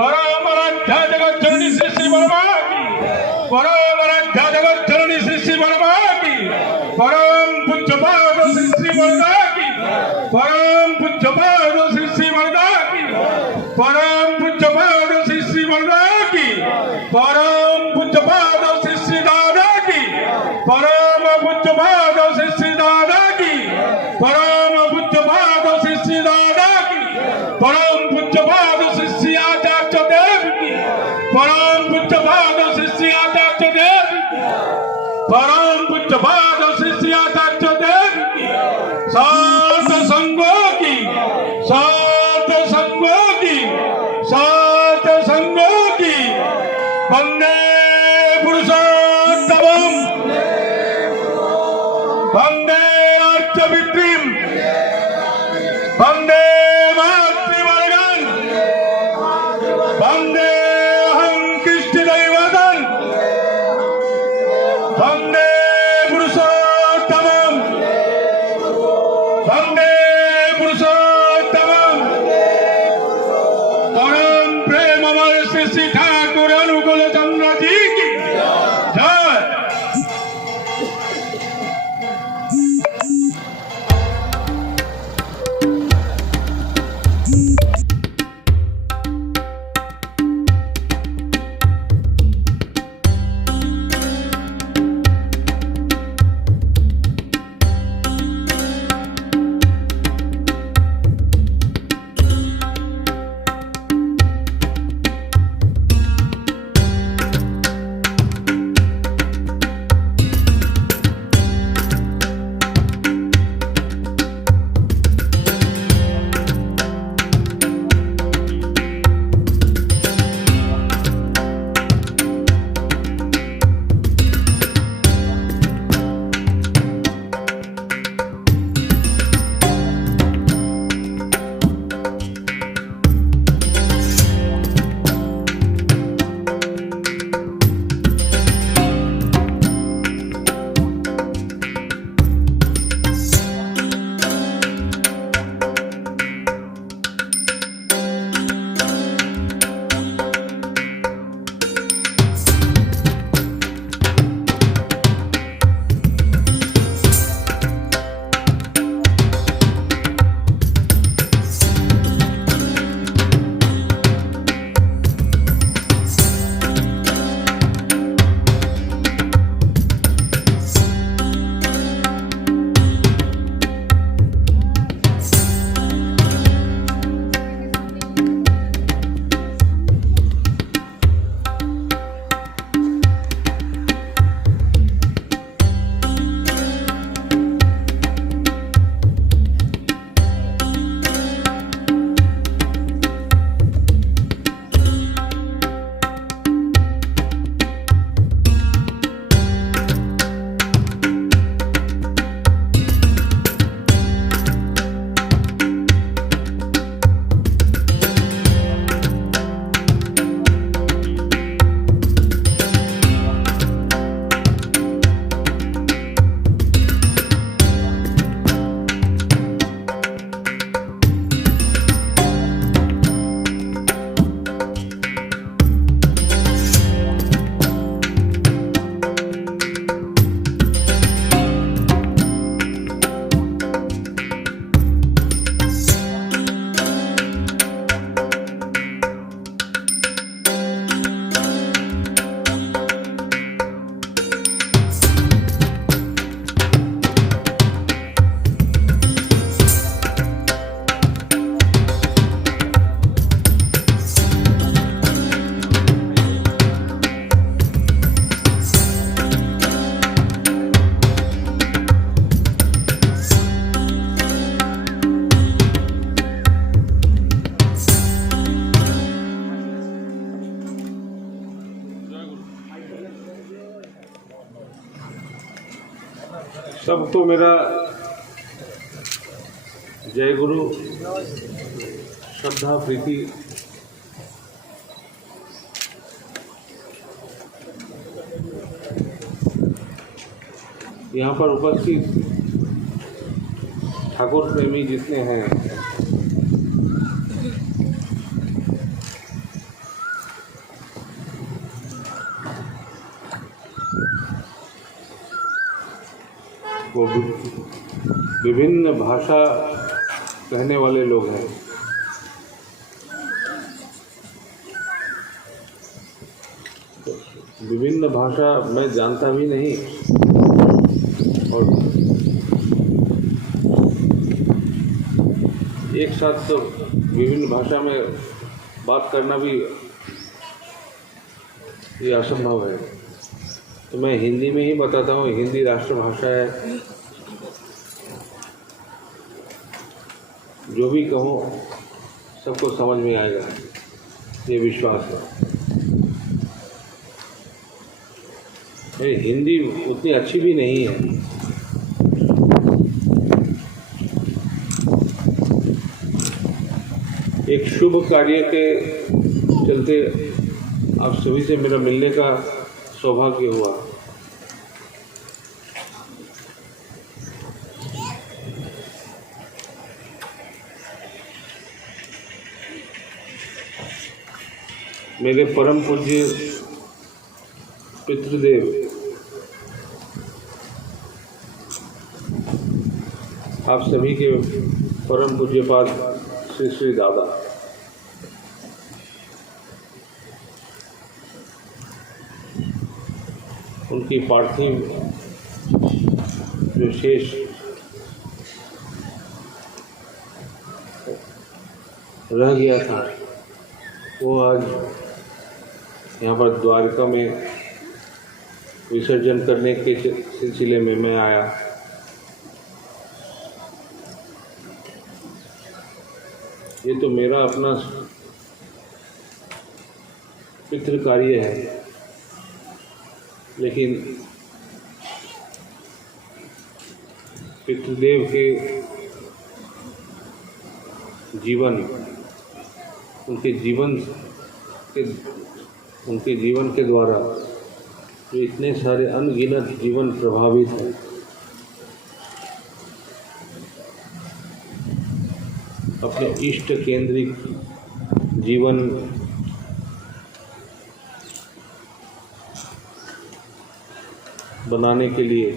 परम आराध्या जगत जननी श्री श्री वर्मा की, परम आराध्या जगत जननी श्री श्री वर्मा की, परम पूज्यपाद श्री श्री वर्मा की, परम पूज्यपाद श्री श्री वर्मा की, परम पूज्यपाद श्री श्री वर्मा की, परम पूज्यपाद श्री श्री दादा की, परम पूज्यपाद श्री श्री दादा की, परम पूज्यपाद श्री श्री दादा की, परम पूज्यपाद श्री श्री आचार्य देव की, परम पूज्यपाद श्री श्री आचार्य देव की, परम पूज्यपाद श्री श्री आचार्य देव की, सात संगों की, सात संगों की, सात संगों की, वंदे पुरुषोत्तमम, वंदे अर्चवित्रीम, वंदे मातृवर्गं, वंदे अहं कृष्णदैवतं, वंदे पुरुषोत्तमं, वंदे पुरुषोत्तमं, परम प्रेममय श्री श्री ठाकुर अनुकूल चंद्र जी की जय। सबको मेरा जय गुरु, श्रद्धा प्रीति। यहाँ पर उपस्थित ठाकुर प्रेमी जितने हैं वो विभिन्न भाषा कहने वाले लोग हैं। विभिन्न भाषा मैं जानता भी नहीं और एक साथ तो विभिन्न भाषा में बात करना भी ये असंभव है। तो मैं हिंदी में ही बताता हूँ, हिंदी राष्ट्रभाषा है। जो भी कहूँ सबको समझ में आएगा, ये विश्वास है। मेरी हिंदी उतनी अच्छी भी नहीं है। एक शुभ कार्य के चलते आप सभी से मेरा मिलने का सौभाग्य हुआ। मेरे परम पूज्य पितृदेव आप सभी के परम पूज्यपाद श्री श्री दादा, उनकी पार्थिव जो शेष रह गया था वो आज यहाँ पर द्वारका में विसर्जन करने के सिलसिले में मैं आया। ये तो मेरा अपना पितृ कार्य है, लेकिन पितृदेव के जीवन, उनके जीवन के द्वारा जो इतने सारे अनगिनत जीवन प्रभावित हैं, अपने इष्ट केंद्रिक जीवन बनाने के लिए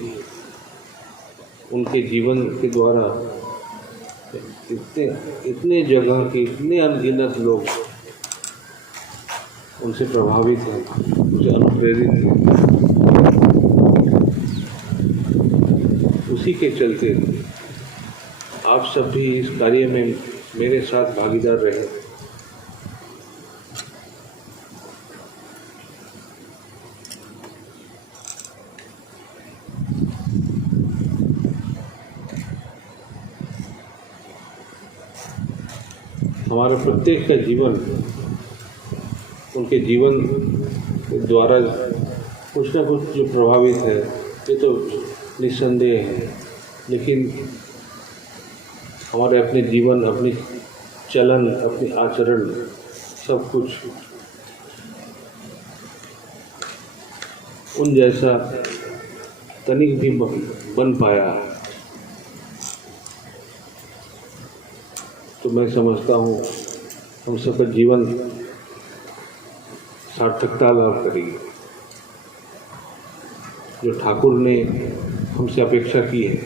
उनके जीवन के द्वारा इतने जगह के इतने अनगिनत लोग उनसे प्रभावित हैं, उनसे अनुप्रेरित हैं। उसी के चलते आप सब भी इस कार्य में मेरे साथ भागीदार रहे। हमारा प्रत्येक का जीवन उनके जीवन के द्वारा कुछ ना कुछ जो प्रभावित है, ये तो निस्संदेह है। लेकिन हमारे अपने जीवन, अपनी चलन, अपनी आचरण, सब कुछ उन जैसा तनिक भी बन पाया तो मैं समझता हूँ हम सबका जीवन सार्थकता लाभ करेगी। जो ठाकुर ने हमसे अपेक्षा की है,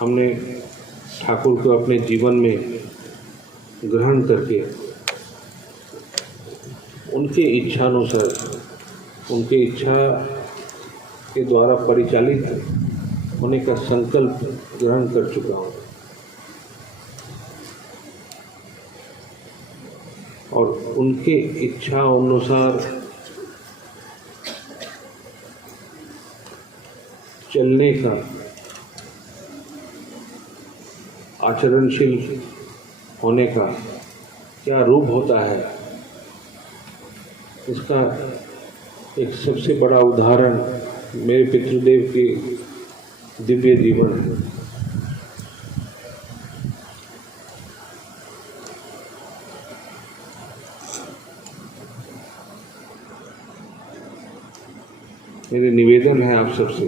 हमने ठाकुर को अपने जीवन में ग्रहण करके उनके इच्छानुसार, उनके इच्छा के द्वारा परिचालित होने का संकल्प ग्रहण कर चुका हूँ और उनके इच्छा अनुसार चलने का, आचरणशील होने का क्या रूप होता है, इसका एक सबसे बड़ा उदाहरण मेरे पितृदेव के दिव्य जीवन है। मेरे निवेदन है आप सबसे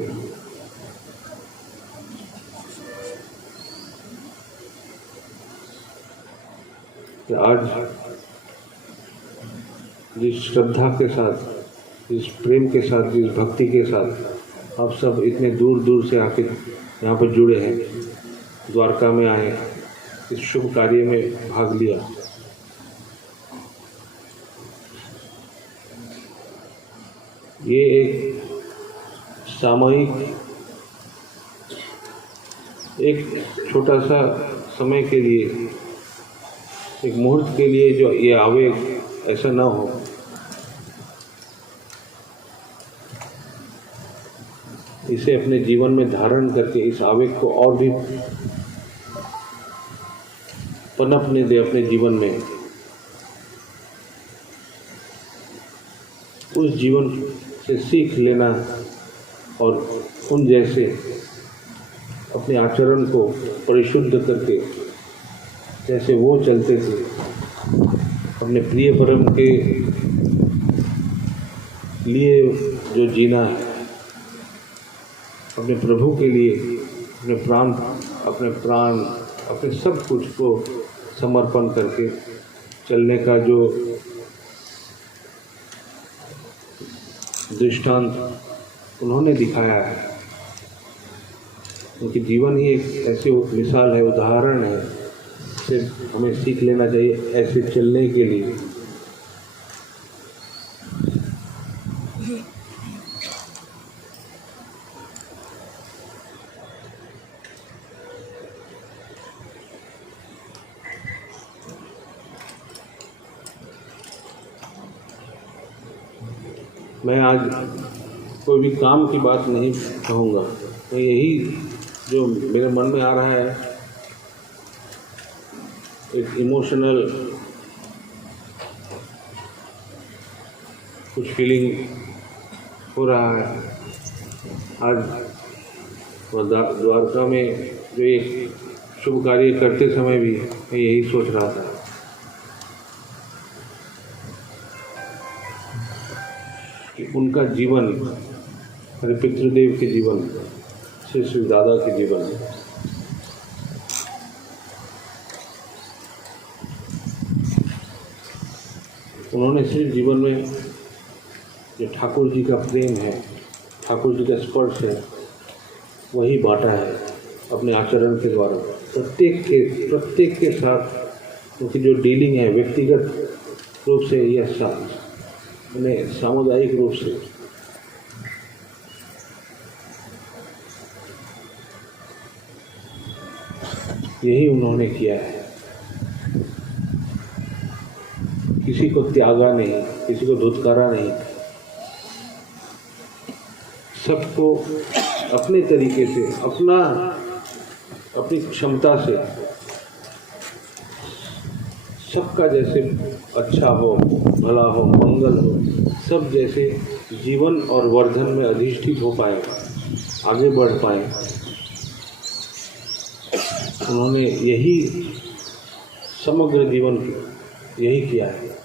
कि आज जिस श्रद्धा के साथ, जिस प्रेम के साथ, जिस भक्ति के साथ आप सब इतने दूर दूर से आके यहाँ पर जुड़े हैं, द्वारका में आए, इस शुभ कार्य में भाग लिया। ये एक सामूहिक, एक छोटा सा समय के लिए, एक मुहूर्त के लिए जो ये आवेग ऐसा ना हो। इसे अपने जीवन में धारण करके इस आवेग को और भी पनपने दे अपने जीवन में। उस जीवन से सीख लेना और उन जैसे अपने आचरण को परिशुद्ध करके जैसे वो चलते थे, अपने प्रिय परम के लिए जो जीना है, अपने प्रभु के लिए अपने प्राण, अपने सब कुछ को समर्पण करके चलने का जो दृष्टांत उन्होंने दिखाया है, उनकी जीवन ही एक ऐसी मिसाल है, उदाहरण है, से हमें सीख लेना चाहिए ऐसे चलने के लिए। मैं आज कोई भी काम की बात नहीं कहूँगा, मैं यही जो मेरे मन में आ रहा है, एक इमोशनल कुछ फीलिंग हो रहा है। आज द्वारका में जो एक शुभ कार्य करते समय भी मैं यही सोच रहा था कि उनका जीवन, मेरे पितृदेव के जीवन, श्री शिवदादा के जीवन, उन्होंने सिर्फ जीवन में जो ठाकुर जी का प्रेम है, ठाकुर जी का स्पर्श है, वही बांटा है अपने आचरण के द्वारा। प्रत्येक के साथ उनकी जो डीलिंग है, व्यक्तिगत रूप से या सामुदायिक रूप से, यही उन्होंने किया है। किसी को त्यागा नहीं, किसी को धुतकारा नहीं, सबको अपने तरीके से, अपनी क्षमता से, सबका जैसे अच्छा हो, भला हो, मंगल हो, सब जैसे जीवन और वर्धन में अधिष्ठित हो पाए, आगे बढ़ पाए, उन्होंने यही समग्र जीवन यही किया है।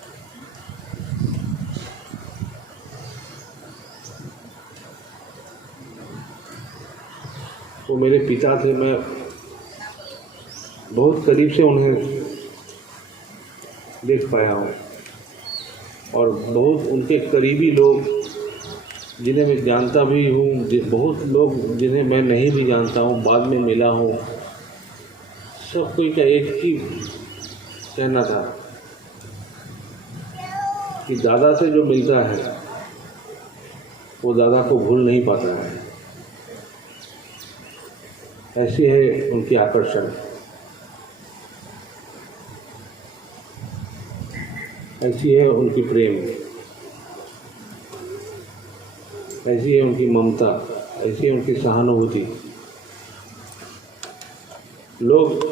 वो मेरे पिता थे, मैं बहुत करीब से उन्हें देख पाया हूँ, और बहुत उनके करीबी लोग जिन्हें मैं जानता भी हूँ, बहुत लोग जिन्हें मैं नहीं भी जानता हूँ, बाद में मिला हूँ, सब कोई का एक ही कहना था कि दादा से जो मिलता है वो दादा को भूल नहीं पाता है। ऐसी है उनकी आकर्षण, ऐसी है उनकी प्रेम, ऐसी है उनकी ममता, ऐसी है उनकी सहानुभूति। लोग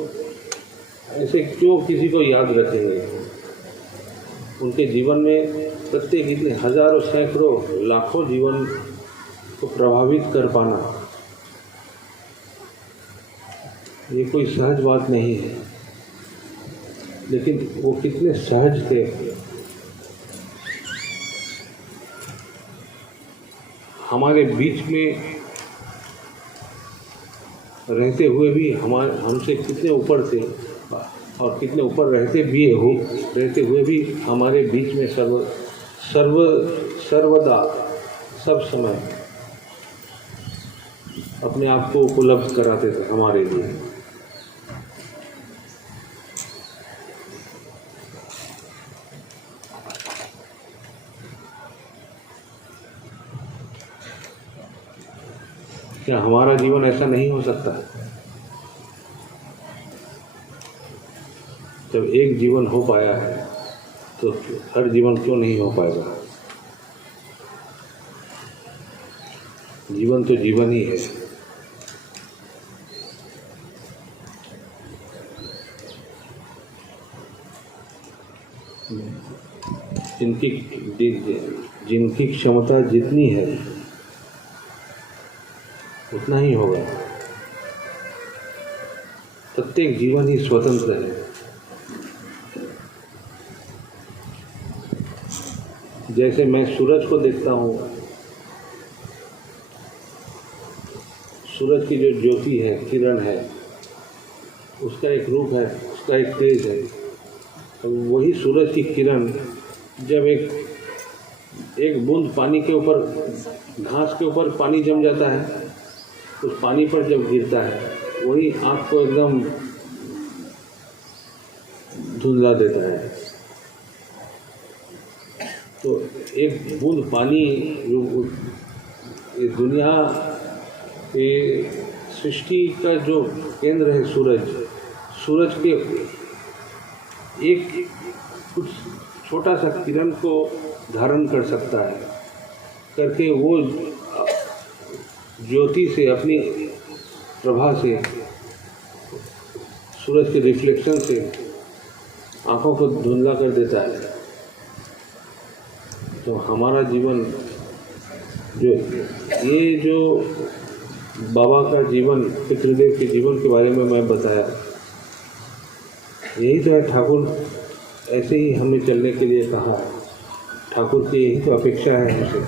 ऐसे क्यों किसी को याद रखेंगे? उनके जीवन में प्रत्येक इतने हजारों, सैकड़ों, लाखों जीवन को प्रभावित कर पाना, ये कोई सहज बात नहीं है। लेकिन वो कितने सहज थे, हमारे बीच में रहते हुए भी हमसे कितने ऊपर थे, और कितने ऊपर रहते हुए भी हमारे बीच में सर्वदा, सब समय अपने आप को उपलब्ध कराते थे हमारे लिए। क्या हमारा जीवन ऐसा नहीं हो सकता? जब एक जीवन हो पाया है तो हर जीवन क्यों नहीं हो पाएगा? जीवन तो जीवन ही है। जिनकी क्षमता जितनी है उतना ही होगा। प्रत्येक जीवन ही स्वतंत्र है। जैसे मैं सूरज को देखता हूँ, सूरज की जो ज्योति है, किरण है, उसका एक रूप है, उसका एक तेज है। तो वही सूरज की किरण जब एक बूंद पानी के ऊपर, घास के ऊपर पानी जम जाता है, उस पानी पर जब गिरता है, वही आँख को एकदम धुंधला देता है। तो एक बूंद पानी जो ये दुनिया के सृष्टि का जो केंद्र है, सूरज के एक कुछ छोटा सा किरण को धारण कर सकता है, करके वो ज्योति से, अपनी प्रभा से, सूरज के रिफ्लेक्शन से आँखों को धुंधला कर देता है। तो हमारा जीवन जो बाबा का जीवन, पितृदेव के जीवन के बारे में मैं बताया, यही तो है। ठाकुर ऐसे ही हमें चलने के लिए कहा है। ठाकुर की यही तो अपेक्षा है हमसे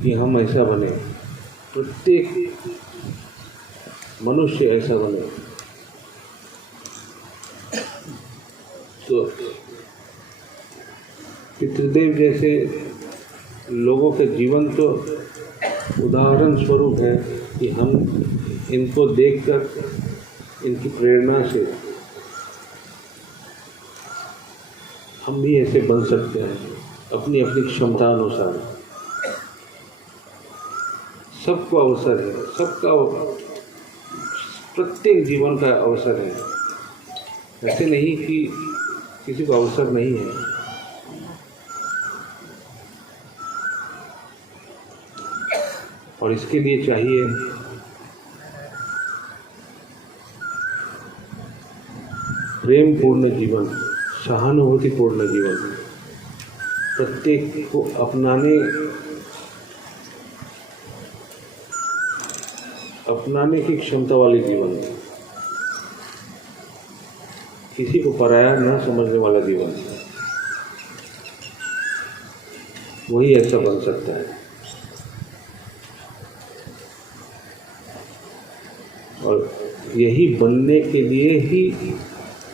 कि हम ऐसा बने, प्रत्येक मनुष्य ऐसा बने। तो पितृदेव जैसे लोगों के जीवन तो उदाहरण स्वरूप है कि हम इनको देखकर, इनकी प्रेरणा से हम भी ऐसे बन सकते हैं, अपनी अपनी क्षमता अनुसार। सबको अवसर है, सबका प्रत्येक जीवन का अवसर है। ऐसे नहीं कि किसी को अवसर नहीं है। और इसके लिए चाहिए प्रेम पूर्ण जीवन, सहानुभूतिपूर्ण जीवन, प्रत्येक को अपनाने की क्षमता वाली जीवन, किसी को पराया न समझने वाला जीवन, वही ऐसा बन सकता है। और यही बनने के लिए ही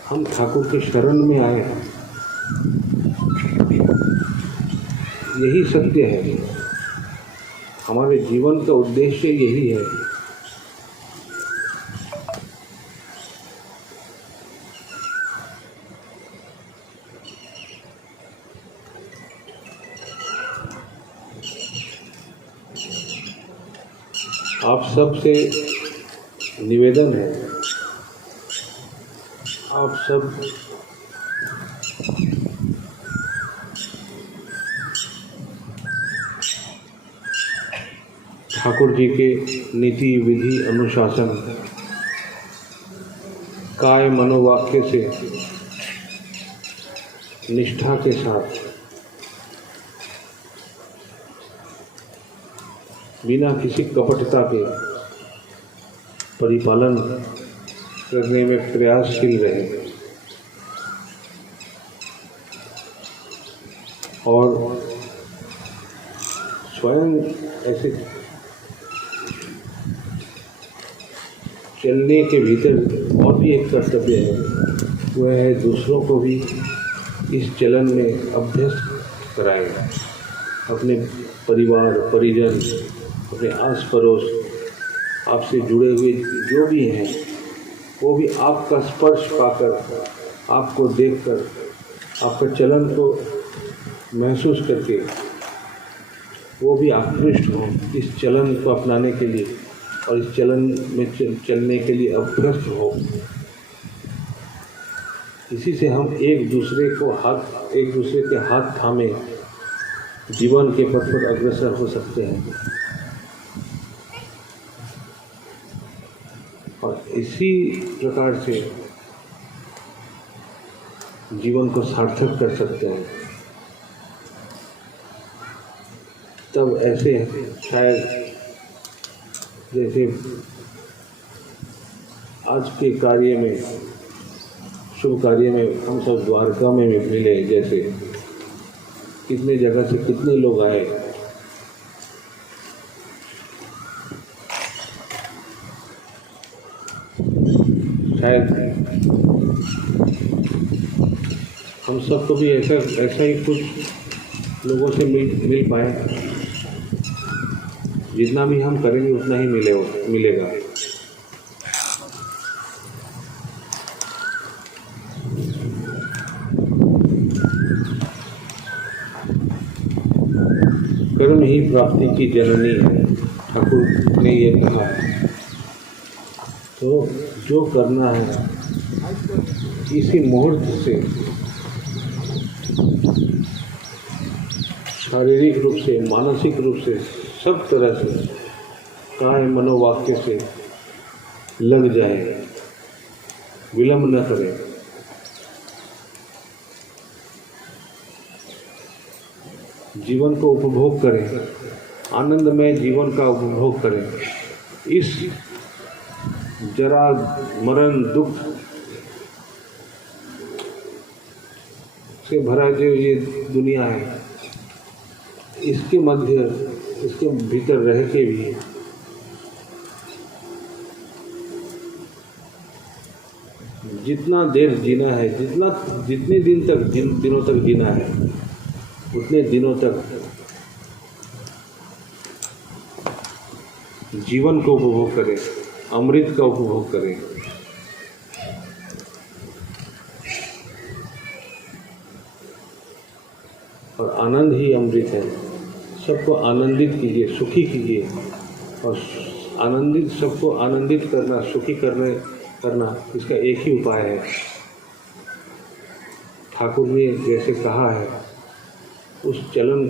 हम ठाकुर के शरण में आए हैं। यही सत्य है, हमारे जीवन का उद्देश्य यही है। आप सबसे निवेदन है, आप सब ठाकुर जी के नीति विधि अनुशासन, काय मनोवाक्य से निष्ठा के साथ, बिना किसी कपटता के परिपालन करने में प्रयासशील रहे और स्वयं ऐसे चलने के भीतर और भी एक कर्तव्य है, वह है दूसरों को भी इस चलन में अभ्यस्त कराएं। अपने परिवार, परिजन, अपने आस पड़ोस आपसे जुड़े हुए जो भी हैं, वो भी आपका स्पर्श पाकर, आपको देखकर, आपका चलन को महसूस करके वो भी आकृष्ट हों इस चलन को अपनाने के लिए और इस चलन में चलने के लिए अभ्यस्त हो। इसी से हम एक दूसरे के हाथ थामे जीवन के पथ पर अग्रसर हो सकते हैं और इसी प्रकार से जीवन को सार्थक कर सकते हैं। तब ऐसे शायद जैसे आज के कार्य में, शुभ कार्य में हम सब द्वारका में मिले, जैसे कितने जगह से कितने लोग आए, शायद हम सबको भी ऐसा ही कुछ लोगों से मिल पाए। जितना भी हम करेंगे उतना ही मिलेगा। कर्म ही प्राप्ति की जननी है, ठाकुर ने ये कहा है। तो जो करना है इसी मुहूर्त से शारीरिक रूप से, मानसिक रूप से, सब तरह से काय मनोवाक्य से लग जाए, विलंब न करें। जीवन को उपभोग करें, आनंदमय जीवन का उपभोग करें। इस जरा मरण दुख से भरा जो ये दुनिया है, इसके मध्य, इसके भीतर रह के भी जितना देर जीना है, जितने दिनों तक जीना है, उतने दिनों तक जीवन को उपभोग करें, अमृत का उपभोग करें। और आनंद ही अमृत है। सबको आनंदित कीजिए, सुखी कीजिए। और सबको आनंदित करना, सुखी करना इसका एक ही उपाय है। ठाकुर ने जैसे कहा है, उस चलन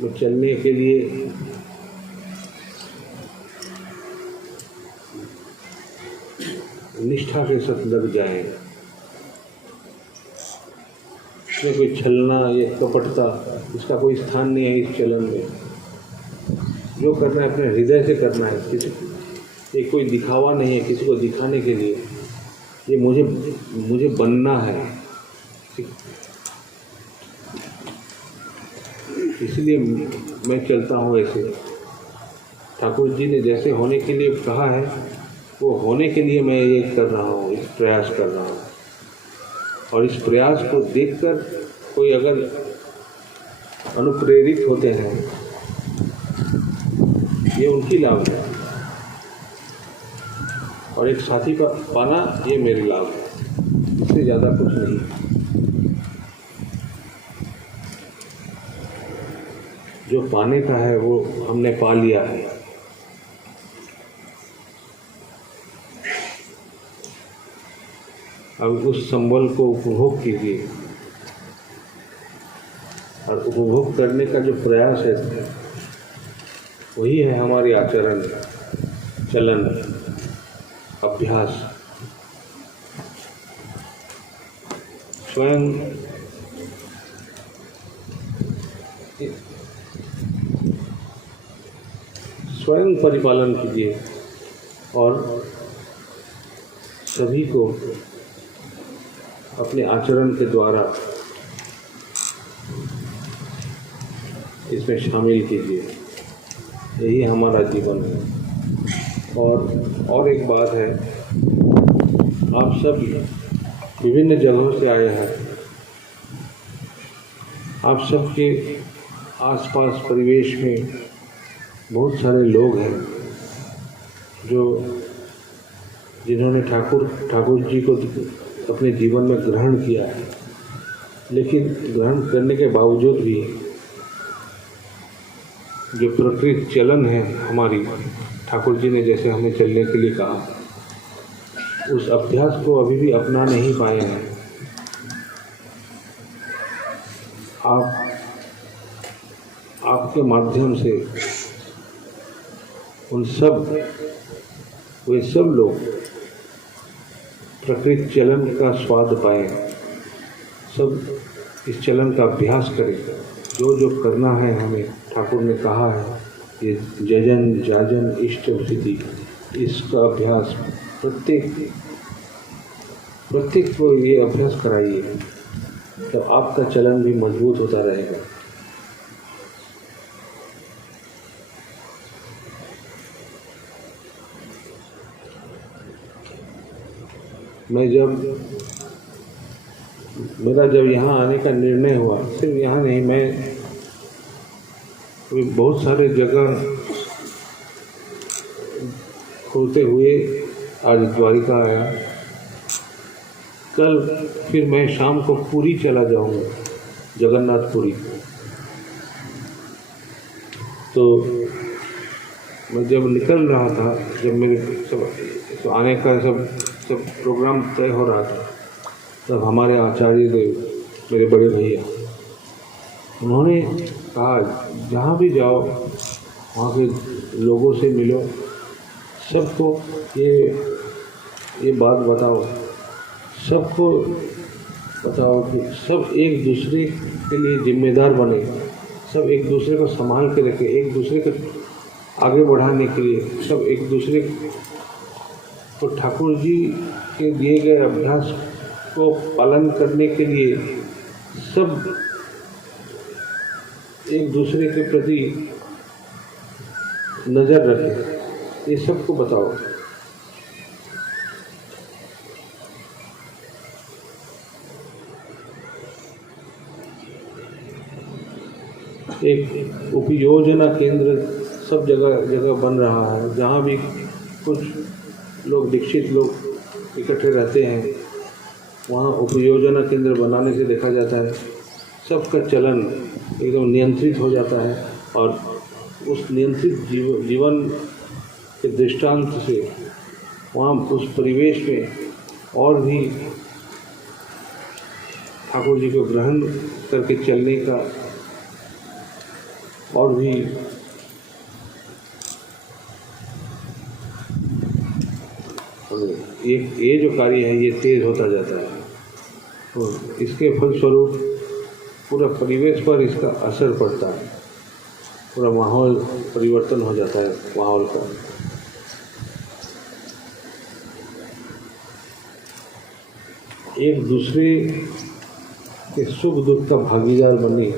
में चलने के लिए निष्ठा के साथ लग जाए। इसमें कोई छलना या कपटता, इसका कोई स्थान नहीं है इस चलन में। जो करना है अपने हृदय से करना है। ये कोई दिखावा नहीं है किसी को दिखाने के लिए। ये मुझे बनना है, इसलिए मैं चलता हूँ ऐसे। ठाकुर जी ने जैसे होने के लिए कहा है, वो होने के लिए मैं ये कर रहा हूँ, इस प्रयास कर रहा हूँ। और इस प्रयास को देखकर कोई अगर अनुप्रेरित होते हैं, ये उनकी लाभ है। और एक साथी का पाना, ये मेरी लाभ है। इससे ज़्यादा कुछ नहीं। जो पाने का है वो हमने पा लिया है। अब उस संबल को उपभोग कीजिए। और उपभोग करने का जो प्रयास है, वही है हमारी आचरण, चलन, अभ्यास। स्वयं परिपालन कीजिए और सभी को अपने आचरण के द्वारा इसमें शामिल कीजिए। यही हमारा जीवन है। और एक बात है, आप सब विभिन्न जगहों से आए हैं। आप सबके आसपास परिवेश में बहुत सारे लोग हैं जिन्होंने ठाकुर जी को अपने जीवन में ग्रहण किया है, लेकिन ग्रहण करने के बावजूद भी जो प्रकृति चलन है हमारी, ठाकुर जी ने जैसे हमें चलने के लिए कहा, उस अभ्यास को अभी भी अपना नहीं पाए हैं। आपके माध्यम से वे सब लोग प्रकृति चलन का स्वाद पाए, सब इस चलन का अभ्यास करें। जो करना है हमें, ठाकुर ने कहा है, ये जजन जाजन इष्ट सिद्धि, इसका अभ्यास प्रत्येक को ये अभ्यास कराइए, तो आपका चलन भी मजबूत होता रहेगा। मेरा जब यहाँ आने का निर्णय हुआ, सिर्फ यहाँ नहीं, मैं बहुत सारे जगह खोलते हुए आज द्वारिका आया। कल फिर मैं शाम को पुरी चला जाऊँगा, जगन्नाथपुरी। तो मैं जब निकल रहा था, जब मेरे सब आने का सब प्रोग्राम तय हो रहा था, तब हमारे आचार्य देव, मेरे बड़े भैया, उन्होंने कहा जहाँ भी जाओ वहाँ के लोगों से मिलो, सबको ये बात बताओ, सबको बताओ कि सब एक दूसरे के लिए जिम्मेदार बने, सब एक दूसरे को संभाल के रखें, एक दूसरे को आगे बढ़ाने के लिए, सब एक दूसरे को ठाकुर जी के दिए गए अभ्यास को पालन करने के लिए सब एक दूसरे के प्रति नज़र रखें, ये सबको बताओ। एक उपयोजना केंद्र सब जगह बन रहा है, जहाँ भी कुछ लोग दीक्षित लोग इकट्ठे रहते हैं, वहाँ उपयोजना केंद्र बनाने से देखा जाता है सबका चलन एकदम नियंत्रित हो जाता है, और उस नियंत्रित जीवन के दृष्टांत से वहाँ उस परिवेश में और भी ठाकुर जी को ग्रहण करके चलने का और भी ये जो कार्य है ये तेज होता जाता है, तो इसके फलस्वरूप पूरा परिवेश पर इसका असर पड़ता है, पूरा माहौल परिवर्तन हो जाता है माहौल का। एक दूसरे के सुख दुख का भागीदार बने,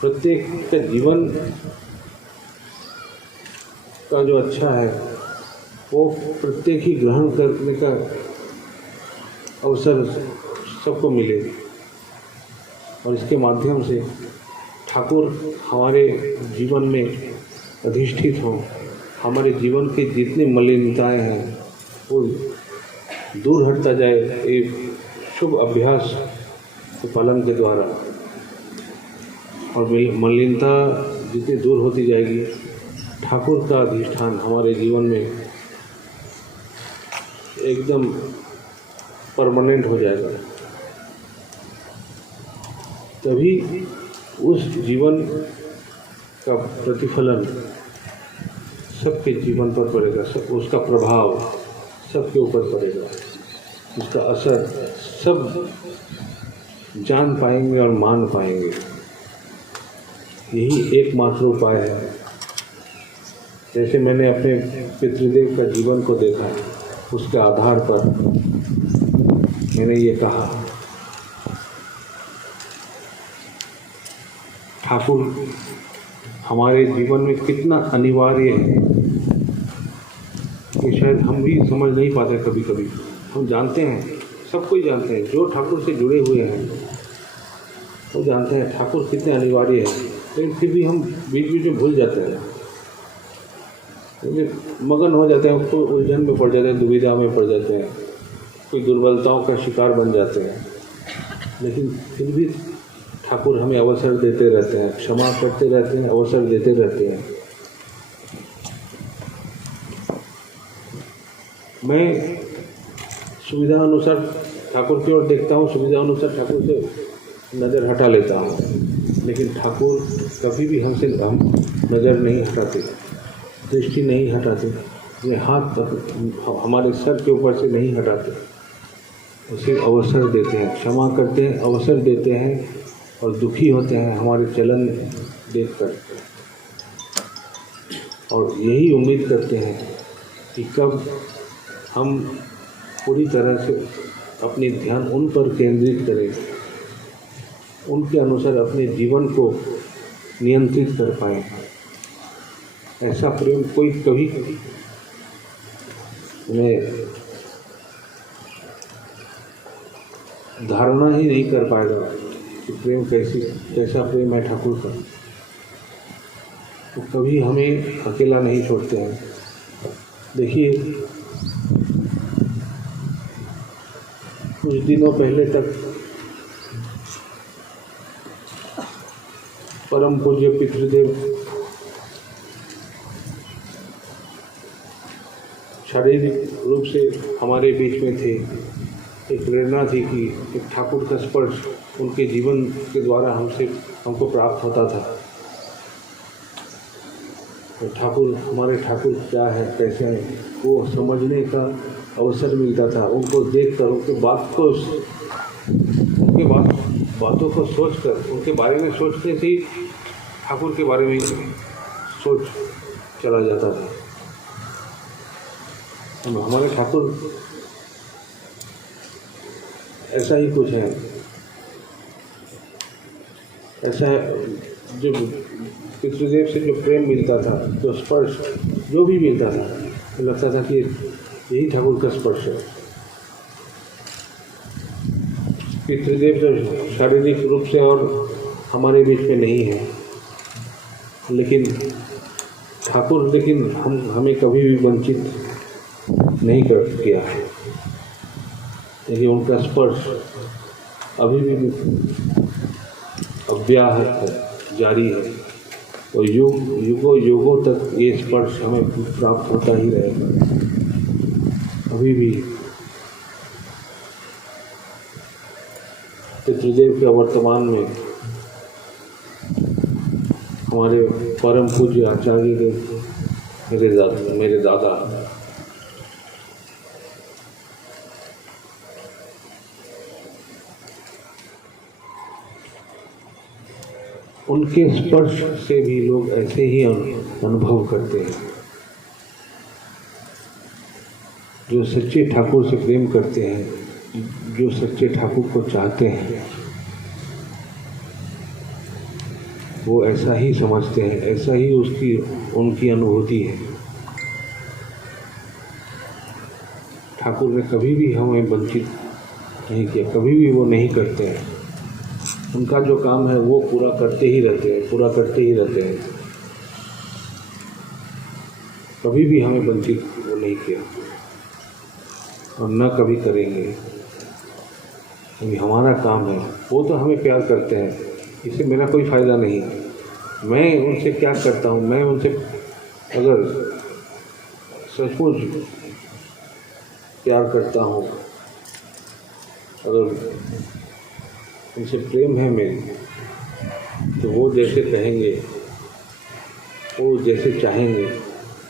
प्रत्येक का जीवन का जो अच्छा है वो प्रत्येक ही ग्रहण करने का अवसर सबको मिले, और इसके माध्यम से ठाकुर हमारे जीवन में अधिष्ठित हों, हमारे जीवन की जितनी मलिनताएं हैं वो दूर हटता जाए एक शुभ अभ्यास के पालन के द्वारा, और मलिनता जितनी दूर होती जाएगी, ठाकुर का अधिष्ठान हमारे जीवन में एकदम परमानेंट हो जाएगा। तभी उस जीवन का प्रतिफलन सबके जीवन पर पड़ेगा, सब उसका प्रभाव सबके ऊपर पड़ेगा, उसका असर सब जान पाएंगे और मान पाएंगे। यही एकमात्र उपाय है। जैसे मैंने अपने पितृदेव का जीवन को देखा, उसके आधार पर मैंने ये कहा, ठाकुर हमारे जीवन में कितना अनिवार्य है कि शायद हम भी समझ नहीं पाते। कभी कभी हम जानते हैं, सब कोई जानते हैं, जो ठाकुर से जुड़े हुए हैं वो जानते हैं ठाकुर कितने अनिवार्य है, लेकिन फिर भी हम बीच बीच में भूल जाते हैं। मगन हो जाते हैं, कोई उलझन में पड़ जाते हैं, दुविधा में पड़ जाते हैं, कोई दुर्बलताओं का शिकार बन जाते हैं। लेकिन फिर भी ठाकुर हमें अवसर देते रहते हैं, क्षमा करते रहते हैं, अवसर देते रहते हैं। मैं सुविधा अनुसार ठाकुर की ओर देखता हूँ, सुविधा अनुसार ठाकुर से नज़र हटा लेता हूँ, लेकिन ठाकुर कभी भी हम नज़र नहीं हटाते, दृष्टि नहीं हटाते, अपने हाथ हमारे सर के ऊपर से नहीं हटाते, उसे अवसर देते हैं, क्षमा करते हैं, अवसर देते हैं और दुखी होते हैं हमारे चलन देखकर, और यही उम्मीद करते हैं कि कब हम पूरी तरह से अपनी ध्यान उन पर केंद्रित करें, उनके अनुसार अपने जीवन को नियंत्रित कर पाएं। ऐसा प्रेम कोई कभी धारणा ही नहीं कर पाएगा कि प्रेम कैसा प्रेम है ठाकुर का। तो कभी हमें अकेला नहीं छोड़ते हैं। देखिए, कुछ दिनों पहले तक परम पूज्य पितृदेव शारीरिक रूप से हमारे बीच में थे। एक प्रेरणा थी कि एक ठाकुर का स्पर्श उनके जीवन के द्वारा हमको प्राप्त होता था। तो ठाकुर, हमारे ठाकुर क्या है, कैसे हैं, वो समझने का अवसर मिलता था। उनको देखकर, उनके बातों को सोचकर, उनके बारे में सोचने से ही ठाकुर के बारे में सोच चला जाता था। हमारे ठाकुर ऐसा ही कुछ है, ऐसा है जो पितृदेव से जो प्रेम मिलता था, जो स्पर्श जो भी मिलता था, तो लगता था कि यही ठाकुर का स्पर्श है। पितृदेव तो शारीरिक रूप से और हमारे बीच में नहीं है, लेकिन ठाकुर हमें कभी भी वंचित नहीं कर किया है। लेकिन उनका स्पर्श अभी भी अव्याहत है, जारी है, और युगों तक ये स्पर्श हमें प्राप्त होता ही रहेगा। अभी भी पितृदेव के वर्तमान में हमारे परम पूज्य आचार्य देव, मेरे दादा उनके स्पर्श से भी लोग ऐसे ही अनुभव करते हैं। जो सच्चे ठाकुर से प्रेम करते हैं, जो सच्चे ठाकुर को चाहते हैं, वो ऐसा ही समझते हैं, ऐसा ही उनकी अनुभूति है। ठाकुर ने कभी भी हमें वंचित नहीं किया, कभी भी वो नहीं करते हैं। उनका जो काम है वो पूरा करते ही रहते हैं। कभी भी हमें वंचित वो नहीं किया और न कभी करेंगे। ये हमारा काम है। वो तो hमें प्यार करते हैं, इससे मेरा कोई फ़ायदा नहीं। मैं उनसे क्या करता हूँ, मैं उनसे अगर सचमुच प्यार करता हूँ, अगर उनसे प्रेम है मेरी, तो वो जैसे कहेंगे, वो जैसे चाहेंगे,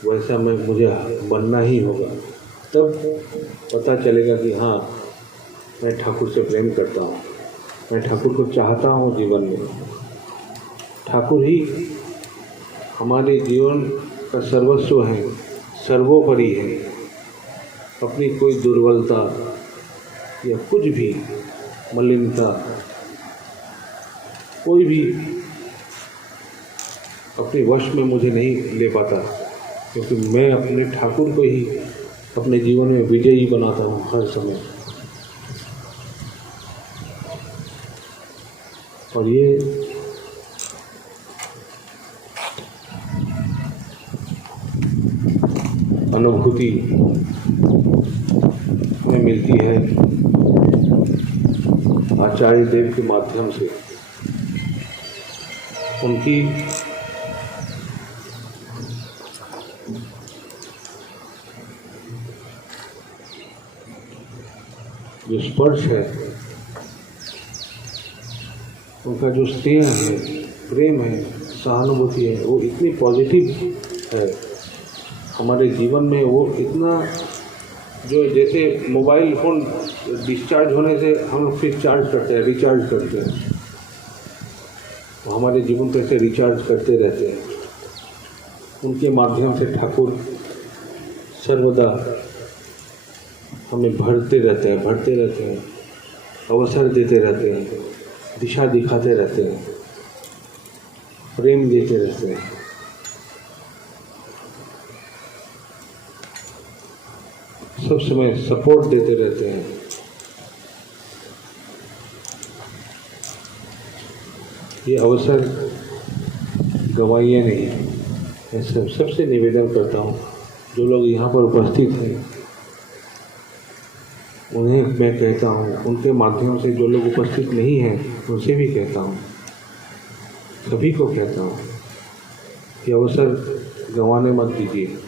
वैसा मुझे बनना ही होगा। तब पता चलेगा कि हाँ, मैं ठाकुर से प्रेम करता हूँ, मैं ठाकुर को चाहता हूँ जीवन में। ठाकुर ही हमारे जीवन का सर्वस्व है, सर्वोपरि है। अपनी कोई दुर्बलता या कुछ भी मलिनता कोई भी अपने वश में मुझे नहीं ले पाता, क्योंकि मैं अपने ठाकुर को ही अपने जीवन में विजयी बनाता हूँ हर समय। और ये अनुभूति हमें मिलती है आचार्य देव के माध्यम से। उनकी जो स्पर्श है, उनका जो स्नेह है, प्रेम है, सहानुभूति है, वो इतनी पॉजिटिव है हमारे जीवन में। वो इतना जो जैसे मोबाइल फ़ोन डिस्चार्ज होने से हम लोग फिर चार्ज करते हैं, रिचार्ज करते हैं, वो हमारे जीवन को ऐसे रिचार्ज करते रहते हैं। उनके माध्यम से ठाकुर सर्वदा हमें भरते रहते हैं, अवसर देते रहते हैं, दिशा दिखाते रहते हैं, प्रेम देते रहते हैं। सब समय सपोर्ट देते रहते हैं। ये अवसर गवाइए नहीं। मैं सबसे निवेदन करता हूँ, जो लोग यहाँ पर उपस्थित हैं उन्हें मैं कहता हूँ, उनके माध्यम से जो लोग उपस्थित नहीं हैं उनसे भी कहता हूँ, सभी को कहता हूँ, ये अवसर गंवाने मत दीजिए।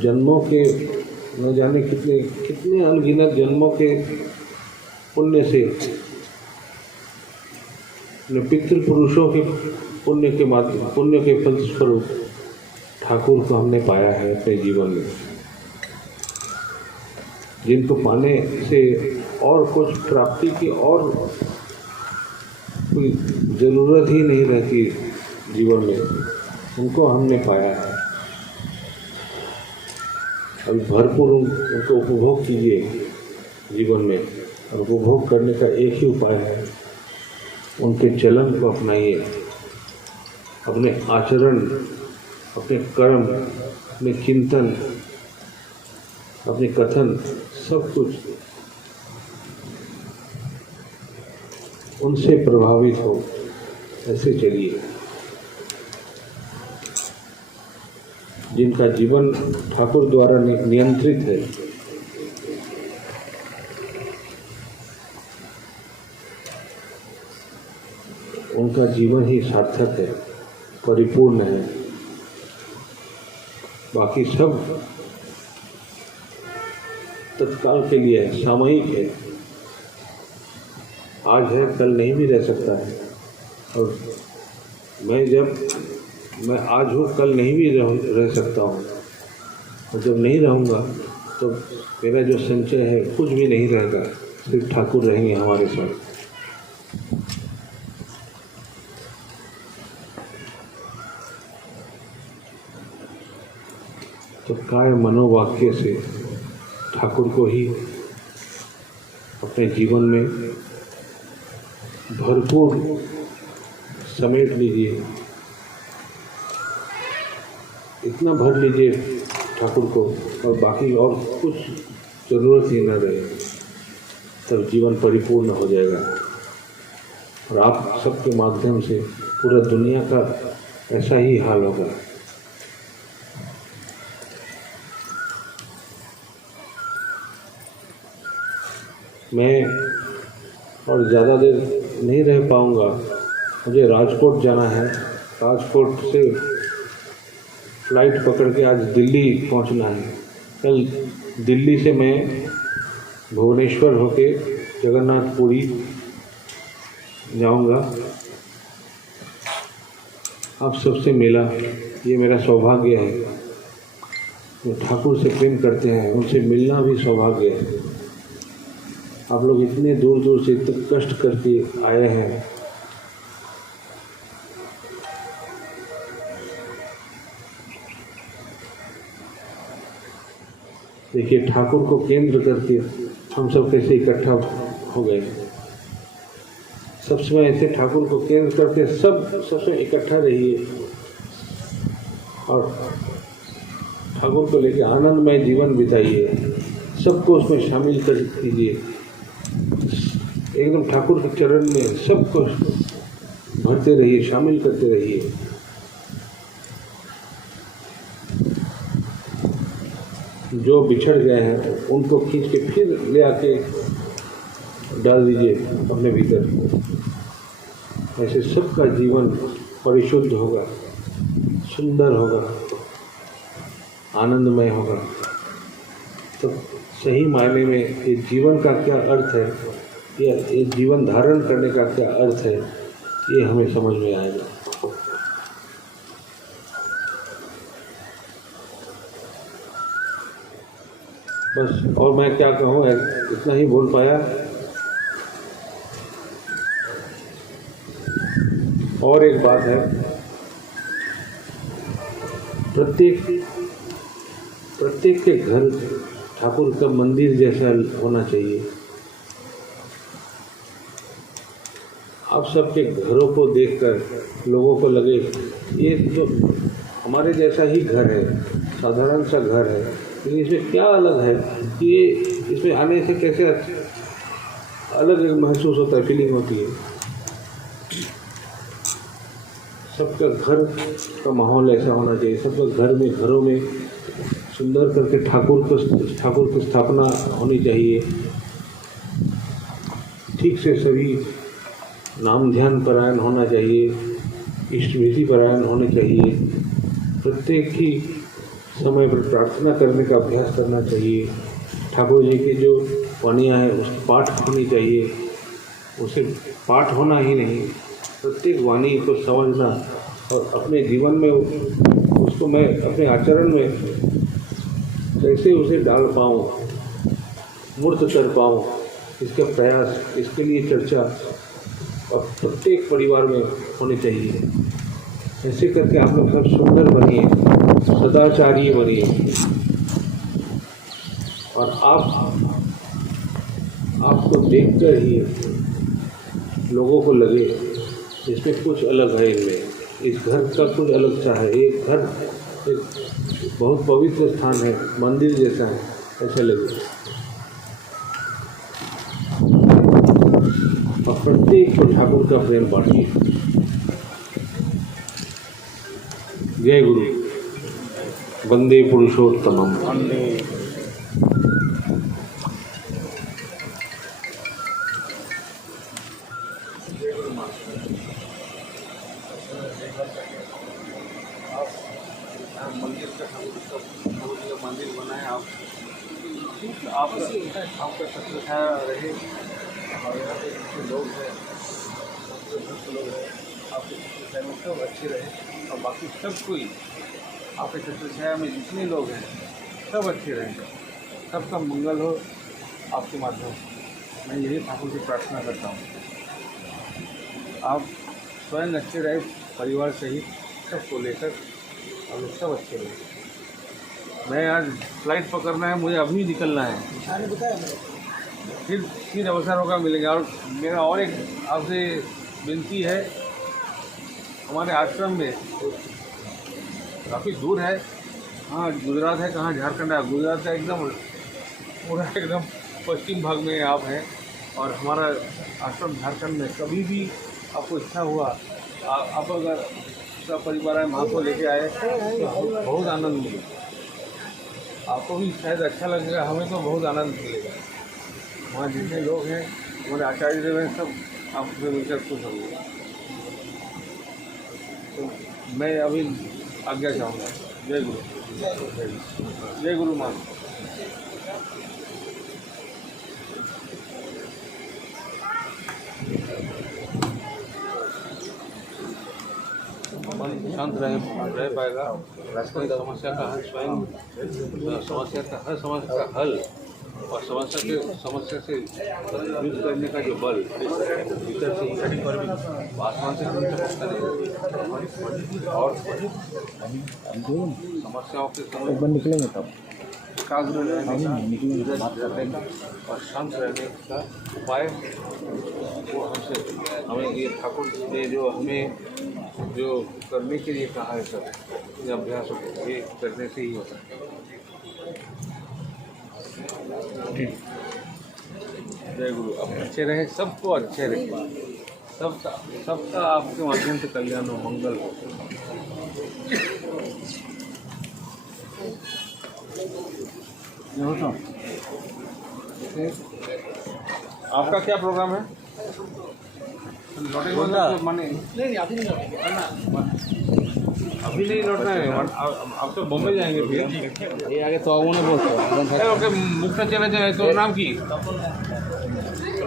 जन्मों के न जाने कितने अनगिनत जन्मों के पुण्य से, पितृपुरुषों के पुण्य के फलस्वरूप ठाकुर को हमने पाया है अपने जीवन में, जिनको पाने से और कुछ प्राप्ति की और कोई ज़रूरत ही नहीं रहती जीवन में, उनको हमने पाया है। अभी भरपूर उनको उपभोग कीजिए जीवन में, और उपभोग करने का एक ही उपाय है, उनके चलन को अपनाइए, अपने आचरण, अपने कर्म, अपने चिंतन, अपने कथन, सब कुछ उनसे प्रभावित हो, ऐसे चलिए। जिनका जीवन ठाकुर द्वारा नियंत्रित है, उनका जीवन ही सार्थक है, परिपूर्ण है। बाकी सब तत्काल के लिए है, सामयिक है, आज है कल नहीं भी रह सकता है। और मैं आज हूँ कल नहीं भी रह सकता हूँ, और जब नहीं रहूँगा तो मेरा जो संचय है कुछ भी नहीं रहेगा, सिर्फ ठाकुर रहेंगे हमारे साथ। तो काय मनोवाक्य से ठाकुर को ही अपने जीवन में भरपूर समेट लीजिए, इतना भर लीजिए ठाकुर को, और बाकी और कुछ ज़रूरत ही न रहे, तब जीवन परिपूर्ण हो जाएगा। और आप सबके माध्यम से पूरा दुनिया का ऐसा ही हाल होगा। मैं और ज़्यादा देर नहीं रह पाऊँगा, मुझे राजकोट जाना है। राजकोट से फ्लाइट पकड़ के आज दिल्ली पहुंचना है। कल दिल्ली से मैं भुवनेश्वर होके जगन्नाथपुरी जाऊंगा। आप सबसे मिला, ये मेरा सौभाग्य है। जो ठाकुर से प्रेम करते हैं उनसे मिलना भी सौभाग्य है। आप लोग इतने दूर दूर से इतने कष्ट करके आए हैं, देखिए ठाकुर को केंद्र करके हम सब कैसे इकट्ठा हो गए। सब समय ऐसे ठाकुर को केंद्र करके सबसे इकट्ठा रहिए और ठाकुर को लेके आनंदमय जीवन बिताइए। सबको उसमें शामिल कर दीजिए, एकदम ठाकुर के चरण में सबको भरते रहिए, शामिल करते रहिए। जो बिछड़ गए हैं उनको खींच के फिर ले आके डाल दीजिए अपने भीतर। ऐसे सबका जीवन परिशुद्ध होगा, सुंदर होगा, आनंदमय होगा। तो सही मायने में ये जीवन का क्या अर्थ है, या ये जीवन धारण करने का क्या अर्थ है, ये हमें समझ में आएगा। बस और मैं क्या कहूँ, इतना ही बोल पाया। और एक बात है, प्रत्येक के घर ठाकुर का मंदिर जैसा होना चाहिए। आप सबके घरों को देखकर लोगों को लगे ये तो हमारे जैसा ही घर है, साधारण सा घर है, लेकिन इसमें क्या अलग है कि ये इसमें आने से कैसे अलग महसूस होता है, फीलिंग होती है। सबका घर का माहौल ऐसा होना चाहिए, सबका घरों में सुंदर करके ठाकुर की स्थापना होनी चाहिए। ठीक से सभी नाम ध्यान परायण होना चाहिए, इष्ट विधि परायण होने चाहिए। प्रत्येक ही समय पर प्रार्थना करने का अभ्यास करना चाहिए। ठाकुर जी की जो वाणियाँ हैं उसकी पाठ होनी चाहिए। उसे पाठ होना ही नहीं, प्रत्येक वाणी को समझना और अपने जीवन में उसको मैं अपने आचरण में कैसे उसे डाल पाऊँ, मूर्त कर पाऊँ, इसका प्रयास, इसके लिए चर्चा और प्रत्येक परिवार में होनी चाहिए। ऐसे करके आप लोग सब सुंदर बनिए, सदाचारी बनिए, और आपको देखकर ही लोगों को लगे इसमें कुछ अलग है, इनमें इस घर का कुछ अलग सा है। एक घर एक बहुत पवित्र स्थान है, मंदिर जैसा है, ऐसा लगे। और प्रत्येक को ठाकुर का प्रेम बांटिए। जय गुरु। वंदे पुरुषोत्तमम। मंदिर बनाए आपका सत्य छाया रहे, और यहाँ पे जितने लोग हैं, लोग हैं, आपके सत्य छाया में सब अच्छे रहे, और बाकी सब कोई आपके सत्य छाया में जितने लोग हैं सब अच्छे रहें, सबका मंगल हो आपके माध्यम से। मैं यही ठाकुर से प्रार्थना करता हूँ। आप स्वयं अच्छे रहे, परिवार सहित सबको लेकर, और लोग सब अच्छे रहे। मैं आज फ्लाइट पकड़ना है, मुझे अभी निकलना है, फिर अवसर होगा मिलेगा। और मेरा और एक आपसे विनती है, हमारे आश्रम में काफ़ी दूर है, हाँ गुजरात है, कहाँ झारखंड है, गुजरात का एकदम पूरा एकदम पश्चिम भाग में आप हैं, और हमारा आश्रम झारखंड में। कभी भी आपको इच्छा हुआ, आप अगर सब परिवार है वहाँ को लेके आए तो बहुत आनंद मिलेगा। आपको भी शायद अच्छा लगेगा, हमें तो बहुत आनंद मिलेगा। वहाँ जितने लोग हैं, हमारे आचार्य देव हैं, सब आपसे मिलकर खुश होंगे। तो मैं अभी आज्ञा चाहूँगा। जय गुरु। जय गुरु मान। शांत रह पाएगा। कोई समस्या का हल स्वयं, समस्या का हल और समस्या से युद्ध करने का जो बल भीतर से ही आसमान से और समस्याओं के समय निकलेंगे तब एकाग्र रहने का और शांत रहने का उपाय वो हमें ये ठाकुर ने जो करने के लिए कहा है, सब ये अभ्यास ये करने से ही होता है। जय गुरु। आप अच्छे रहे, सबको अच्छे रहे, सबका आपके माध्यम से कल्याण हो, मंगल हो। आपका क्या प्रोग्राम है? लौटेंगे मतलब माने अभी नहीं लौटना है, आप तो बॉम्बे जाएंगे फिर। ये आगे तो उन्हें बोलते ओके, मुखটা চেনা যায়। তোর নাম কি?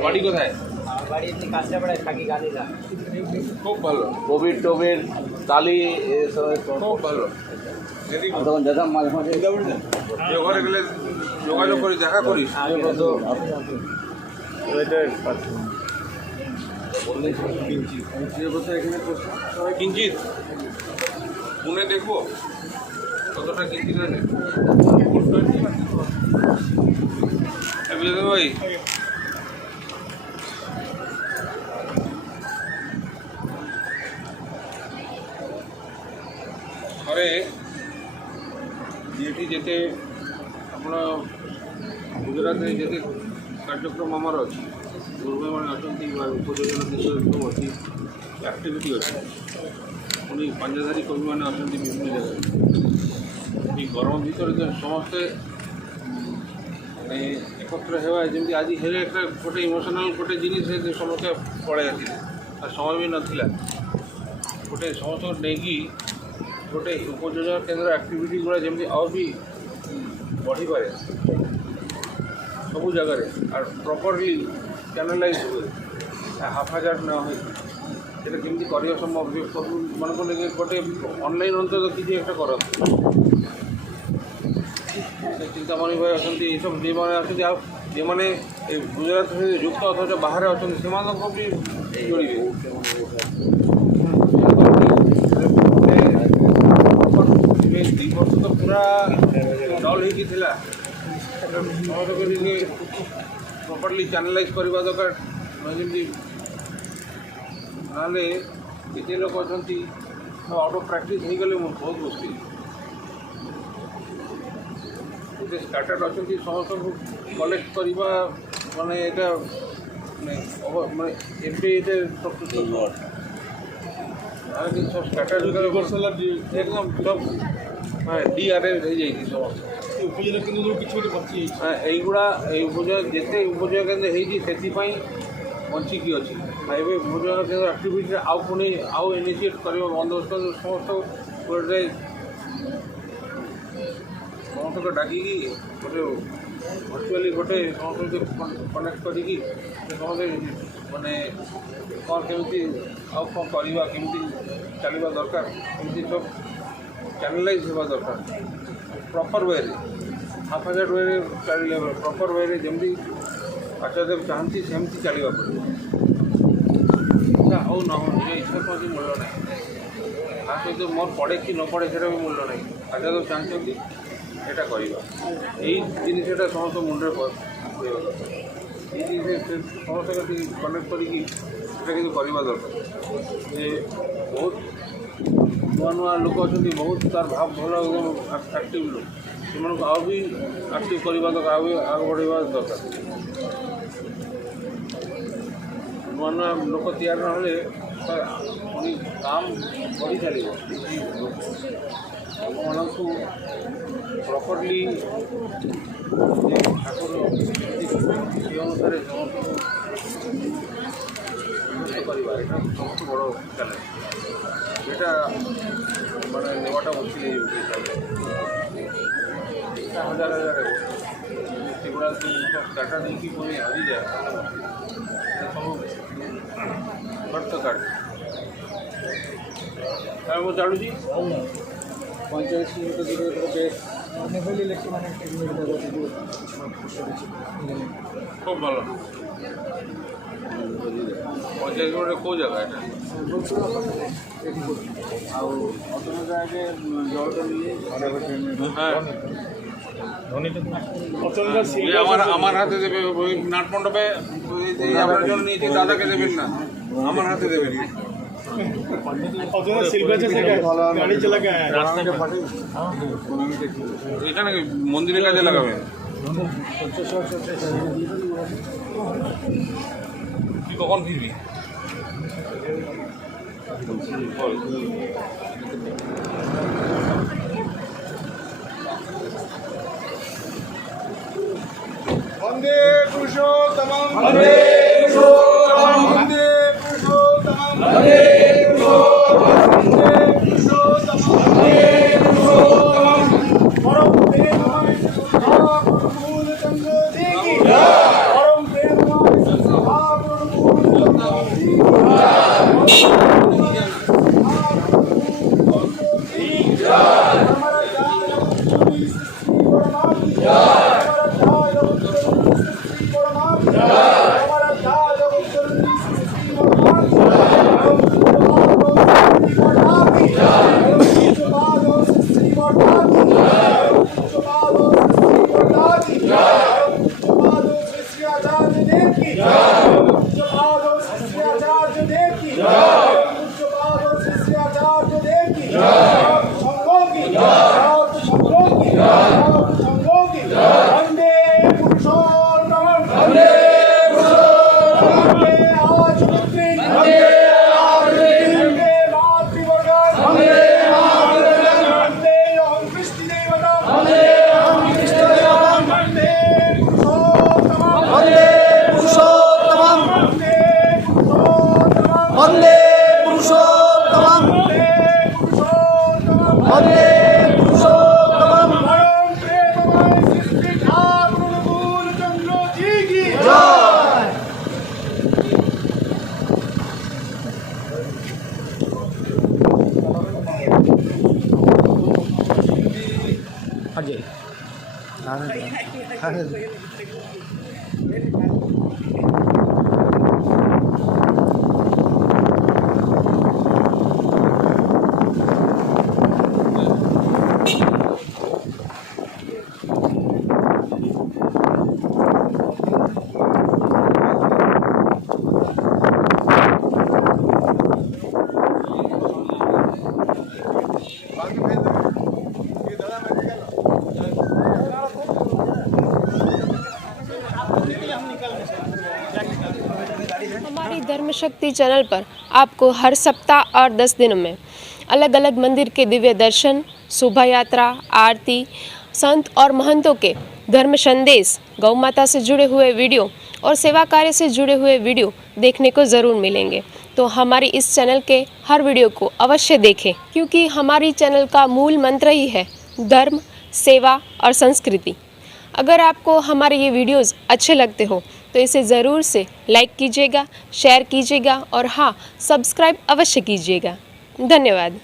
বাড়ি কোথায়? বাড়ি এমনি কাজটা পড়ে থাকি গালিলা খুব ভালো, কোভিড টোভিড তালি এসব খুব ভালো। যদি তখন যেতাম মাঝে মাঝে ওখানে গেলে যোগাযোগ করিস, দেখা করিস। আগে বলতো কিঞ্চিত পুনে দেখবো কতটা কিঞ্চিত আছে। ভাই ଘରେ ଏଠି ଯେତେ ଆପଣ ଗୁଜରାଟରେ ଯେତେ କାର୍ଯ୍ୟକ୍ରମ ଆମର ଅଛି, ଗୁରୁଭାଇମାନେ ଅଛନ୍ତି ବା ଉପଯୋଜନା ଦେଶ ସବୁ ଅଛି, ଆକ୍ଟିଭିଟି ଅଛି, ପୁଣି ପାଞ୍ଜାଧାରୀ କର୍ମୀମାନେ ଅଛନ୍ତି ବିଭିନ୍ନ ଜାଗାରେ। এই গরম ভিতরে তো ସମସ୍ତେ ମାନେ ଏକତ୍ର ହେବା ଯେମିତି ଆଜି ହେଲେ একটা ଗୋଟେ ଇମୋସନାଲ୍ ଗୋଟେ ଜିନିଷ ସମସ୍ତେ ପଳେଇ ଆସିଲେ, ଆଉ ସମୟ ବି ନଥିଲା। ଗୋଟେ ସମସ୍ତଙ୍କୁ ନେଇକି ଗୋଟେ ଉପଯୋଜନା କେନ୍ଦ୍ର ଆକ୍ଟିଭିଟି ଗୁଡ଼ା ଯେମିତି ଆଉ ବି ବଢ଼ିପାରେ ସବୁ ଜାଗାରେ, আর ପ୍ରପରଲି ଚ୍ୟାନେଲାଇଜ୍ ହୁଏ, 1000 ନ ହୁଏ, সেটা କେମିତି କରିବା ସମ୍ଭବ ମନେକର ଗୋଟେ ଅନଲାଇନ୍ ଅନ୍ତତ କିଛି একটা କରନ୍ତି। ଚିନ୍ତାମଣି ଭାଇ ଅଛନ୍ତି, ଏସବୁ ଯେଉଁମାନେ ଅଛନ୍ତି, ଆଉ ଯେଉଁମାନେ ଗୁଜରାଟ ସହିତ ଯୁକ୍ତ ଅଥଚ ବାହାରେ ଅଛନ୍ତି ସେମାନଙ୍କୁ ବି ଯୋଡ଼ିବେ। ଦୁଇ ବର୍ଷ ତ ପୁରା ଡଲ୍ ହେଇକି ଥିଲା, ପ୍ରପରଲି ଚ୍ୟାନେଲାଇଜ୍ କରିବା ଦରକାର। ଯେମିତି ନହେଲେ କେତେ ଲୋକ ଅଛନ୍ତି ଆଉଟ୍ ଅଫ୍ ପ୍ରାକ୍ଟିସ୍ ହେଇଗଲେ ମୁଁ ବହୁତ ମୁସ୍କିଲ। ଏତେ ସ୍କାଟର୍ଡ ଅଛନ୍ତି, ସମସ୍ତଙ୍କୁ କଲେକ୍ଟ କରିବା ମାନେ ଏଇଟା ମାନେ ଏବେ ଏତେ ପ୍ରକୃତ ନୁହଁ। सब स्कैटर्ड एकदम सब ডিআরএস ହେଇଯାଇଛି ସମସ୍ତେ। ଉପଯୋଗ କେନ୍ଦ୍ର କିଛି ଗୋଟେ ବଞ୍ଚି এইগুলা এই উপଯୋଗ ଯେତେ ଉପଯୋଗ କେନ୍ଦ୍ର ହେଇଛି ସେଥିପାଇଁ ବଞ୍ଚିକି ଅଛି। ଏବେ ଉପଯୋଗ କେନ୍ଦ୍ର ଆକ୍ଟିଭିଟିରେ ଆଉ ପୁଣି ଆଉ ଇନିସିଏଟ୍ କରିବା ବନ୍ଦୋବସ୍ତ ସମସ୍ତଙ୍କୁ ଗୋଟେ ସମସ୍ତଙ୍କୁ ଡାକିକି ଗୋଟେ ଭର୍ଚୁଆଲି ଗୋଟେ ସମସ୍ତଙ୍କୁ କନେକ୍ଟ କରିକି ସମସ୍ତେ ମାନେ କ'ଣ କେମିତି ଆଉ କ'ଣ କରିବା, କେମିତି ଚାଲିବା ଦରକାର, କେମିତି ସବୁ ଚ୍ୟାନେଲାଇଜ୍ ହେବା ଦରକାର ପ୍ରପର୍ ୱେରେ, 1000 ୱେରେ ଚାଲିଲେ ପ୍ରପର୍ ୱେରେ ଯେମିତି ଆଚାର୍ଯ୍ୟଦେବ ଚାହାନ୍ତି ସେମିତି ଚାଲିବା ପଡ଼ିବ। ଆଉ ନିଜ ଇଚ୍ଛା କୌଣସି ମୂଲ୍ୟ ନାହିଁ, ତା ସହିତ ମୋର ପଡ଼େ କି ନ ପଡ଼େ ସେଇଟା ବି ମୂଲ୍ୟ ନାହିଁ। ଆଚାର୍ଯ୍ୟଦେବ ଚାହୁଁଛନ୍ତି এটা କରିବା, এই ଜିନିଷଟା ସମସ୍ତ ମୁଣ୍ଡରେ ପଡ଼ିବା ଦରକାର। এই ଜିନିଷ ସମସ୍ତଙ୍କ ଟିକେ କନେକ୍ଟ କରିକି ସେଟା କିନ୍ତୁ କରିବା ଦରକାର। ଯେ ବହୁତ ନୂଆ ନୂଆ ଲୋକ ଅଛନ୍ତି, ବହୁତ ତାର ଭାବ ଭଲ ଆକ୍ଟିଭ୍ ଲୋକ, ସେମାନଙ୍କୁ ଆଉ ବି ଆକ୍ଟିଭ୍ କରିବା ଦରକାର, ଆଉ ବି ଆଗ ବଢ଼େଇବା ଦରକାର। ନୂଆ ନୂଆ ଲୋକ ତିଆରି ନହେଲେ ପୁଣି କାମ ବଢ଼ି ଚାଲିବ। ଲୋକମାନଙ୍କୁ ପ୍ରପରଲି ଠାକୁର ସେ ଅନୁସାରେ ସମସ୍ତଙ୍କୁ କରିବା, ଏଇଟା ସବୁଠୁ ବଡ଼ ଚ୍ୟାଲେଞ୍ଜ। এটা মানে নেওয়াটা মুশকিল হয়ে যাবে। হাজার হাজার সেগুলো কাটা দেখি বলে হারিয়ে যায় ସବୁ ଖର୍ଚ୍ଚ କାଟ ମୁଁ ଚାଲୁଛି 45 କିଲୋମିଟର ଦୂରରେ ଗୋଟେ ନେଭେଲି ଇଲେକ୍ଟ୍ରୋମାନେ খুব ভালো। 50 কিলোমিটার কেউ জায়গা এটা ଆଉ ଅଟୋମେଟିକ୍ ଆଗେ ଜଳଟା নিয়ে হ্যাঁ আমার হাতে দেবে, ওই নাট মণ্ডপে আপনার জন্য নিয়েছি, দাদাকে দেবেন না, আমার হাতে দেবেন। এখানে মন্দিরের কাজে লাগাবেন। তুই কখন ফিরবি? वंदे पुरुषोत्तमं वंदे पुरुषोत्तमं वंदे पुरुषोत्तमं वंदे पुरुषोत्तमं वंदे पुरुषोत्तमं परम प्रेममय महाप्रभु चंद्र जी की परम प्रेममय महाप्रभु चंद्र जी की हमारी धर्म शक्ति चैनल पर आपको हर सप्ताह और 10 दिनों में अलग अलग मंदिर के दिव्य दर्शन, शोभा यात्रा, आरती, संत और महंतों के धर्म संदेश, गौ माता से जुड़े हुए वीडियो और सेवा कार्य से जुड़े हुए वीडियो देखने को ज़रूर मिलेंगे। तो हमारी इस चैनल के हर वीडियो को अवश्य देखें, क्योंकि हमारी चैनल का मूल मंत्र ही है धर्म, सेवा और संस्कृति। अगर आपको हमारे ये वीडियोस अच्छे लगते हो तो इसे ज़रूर से लाइक कीजिएगा, शेयर कीजिएगा और हाँ, सब्सक्राइब अवश्य कीजिएगा। धन्यवाद।